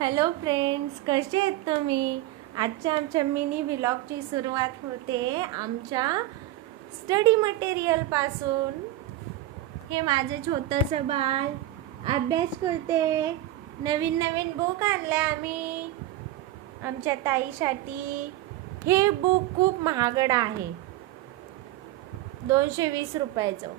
Hello friends, कसे आहेत तुम्ही? आजच्या आमच्या मिनी व्लॉगची सुरुवात होते आमच्या स्टडी मटेरियलपासून. हे माझं छोटंसं बाळ अभ्यास करते. नवीन नवीन बुक आणले आम्ही आमच्या ताईसाठी. हे बुक खूप महागड आहे, 220 रुपयाचं.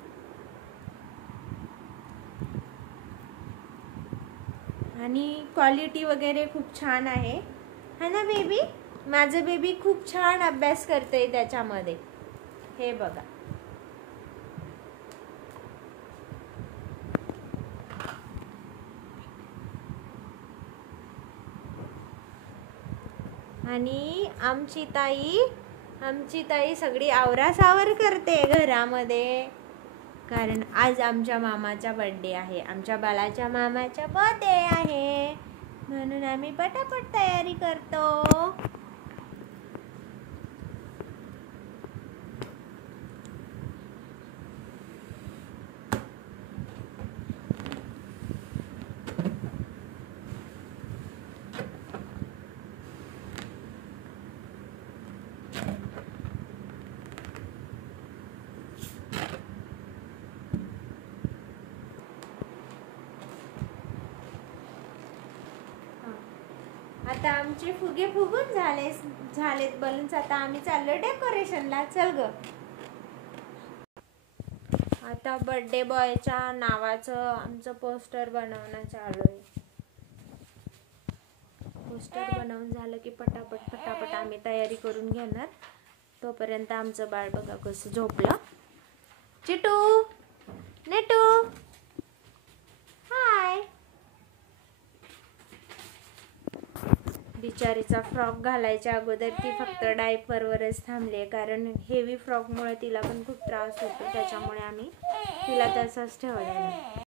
आणि क्वालिटी वगैरे खूप छान आहे, है ना बेबी? माझं बेबी खूप छान अभ्यास करते त्याच्यामध्ये. हे बघा, आणि आमची ताई सगळी आवरासावर करते घरामध्ये, कारण आज आमच्या मामाचा बर्थडे आहे. आमच्या बाळाच्या मामाचा बर्थडे आहे, म्हणून आम्ही पटापट तयारी करतो. आता आमचे फुगे फुगून झालेत बलून्स. आता आम्ही चाललो डेकोरेशनला. चल ग. आता बर्थडे बॉयच्या नावाचं आमचं पोस्टर बनवणं चालू आहे. पोस्टर बनवून झालं की पटापट आम्ही तयारी करून घेणार. तोपर्यंत आमचं बाळ बघा कसं झोपलं. चिटू, नेटू, हाय. बिचारीचा फ्रॉक घालायच्या अगोदर ती फक्त डायपरवरच थांबली, कारण हेवी फ्रॉकमुळे तिला पण खूप त्रास होतो. त्याच्यामुळे आम्ही तिला तसंच ठेवलेलं.